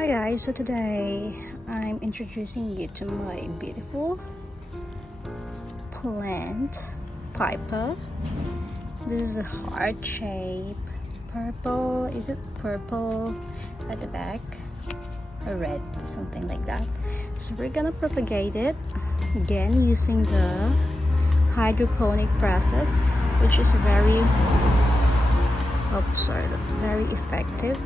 Hi guys, so today I'm introducing you to my beautiful plant piper. This is a heart shape, purple, is it purple at the back, or red, something like that. So we're gonna propagate it again using the hydroponic process, which is very effective.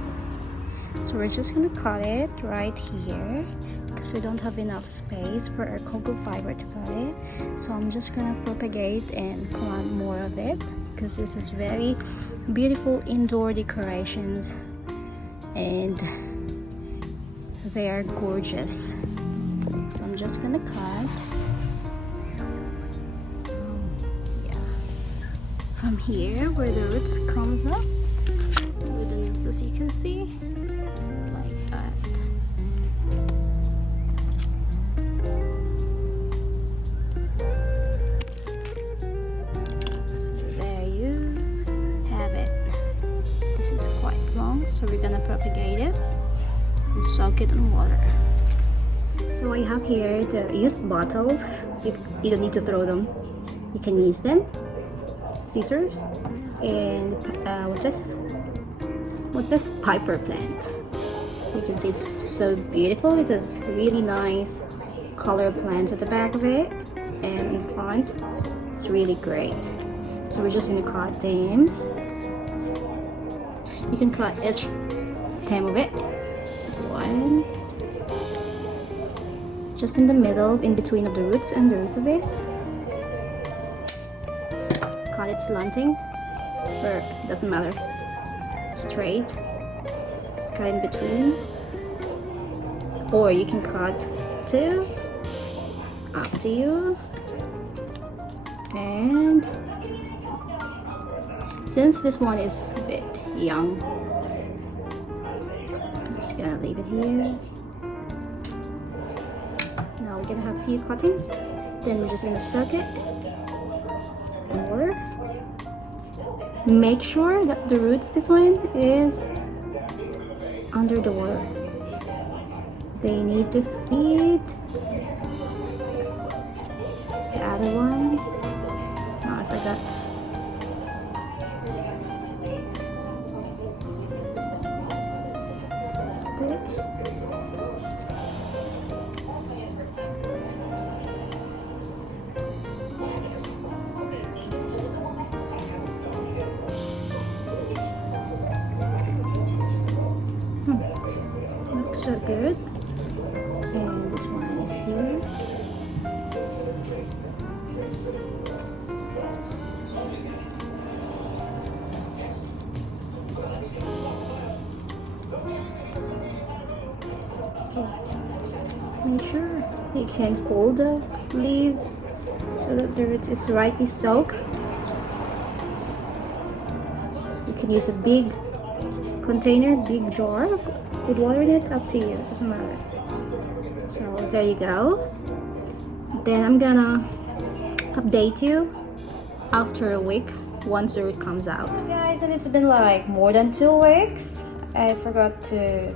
So we're just gonna cut it right here because we don't have enough space for our cocoa fiber to cut it. So I'm just gonna propagate and plant more of it because this is very beautiful indoor decorations and they are gorgeous. So I'm just gonna cut from here where the roots comes up with the roots, as you can see. Is quite long, so we're gonna propagate it and soak it in water. So I have here the used bottles. If you don't need to throw them, you can use them. Scissors and what's this piper plant. You can see it's so beautiful. It has really nice color plants at the back of it, and in front it's really great. So we're just gonna cut them. You can cut each stem of it. One. Just in the middle, in between of the roots and the roots of this. Cut it slanting, or doesn't matter. Straight. Cut in between. Or you can cut two. Up to you. And since this one is a bit young, I'm just gonna leave it here. Now we're gonna have a few cuttings, then we're just gonna soak it in water. Make sure that the roots, this one is under the water. They need to feed. The other one, no, I forgot. Looks so good. And this one is here. Make sure you can fold the leaves so that the roots is rightly soaked. You can use a big container, big jar with water in it, up to you, it doesn't matter. So there you go. Then I'm gonna update you after a week once the root comes out. Guys, and it's been like more than 2 weeks. I forgot to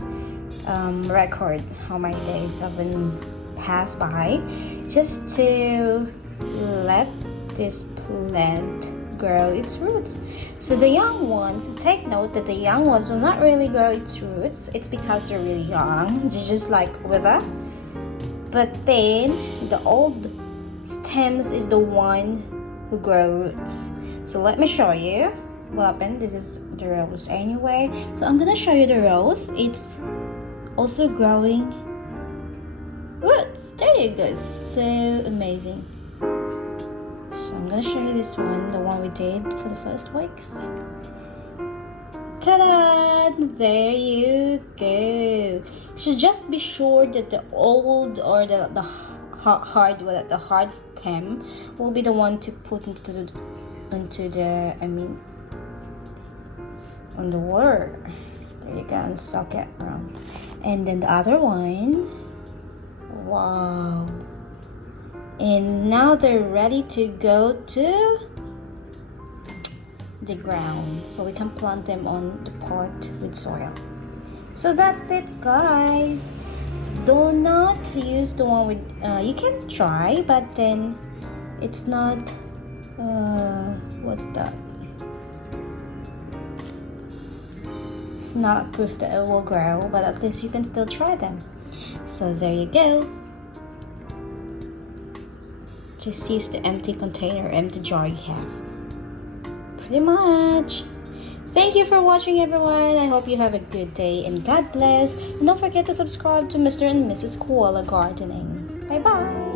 record how many days have been passed by, just to let this plant grow its roots. So the young ones, take note that the young ones will not really grow its roots. It's because they're really young, they just like wither. But then the old stems is the one who grow roots. So let me show you what happened. This is the rose anyway. So I'm gonna show you the rose. It's also growing roots. There you go. It's so amazing. So I'm gonna show you this one, the one we did for the first weeks. Ta-da! There you go. So just be sure that the old or the hard stem will be the one to put on the water. There you go, and soak it around. And then the other one, wow. And now they're ready to go to the ground, so we can plant them on the pot with soil. So that's it, guys. Do not use the one with you can try, but then it's not what's that, it's not proof that it will grow, but at least you can still try them. So there you go. Just use the empty container, empty jar you have. Pretty much. Thank you for watching, everyone. I hope you have a good day and God bless. And don't forget to subscribe to Mr. and Mrs. Koala Gardening. Bye bye.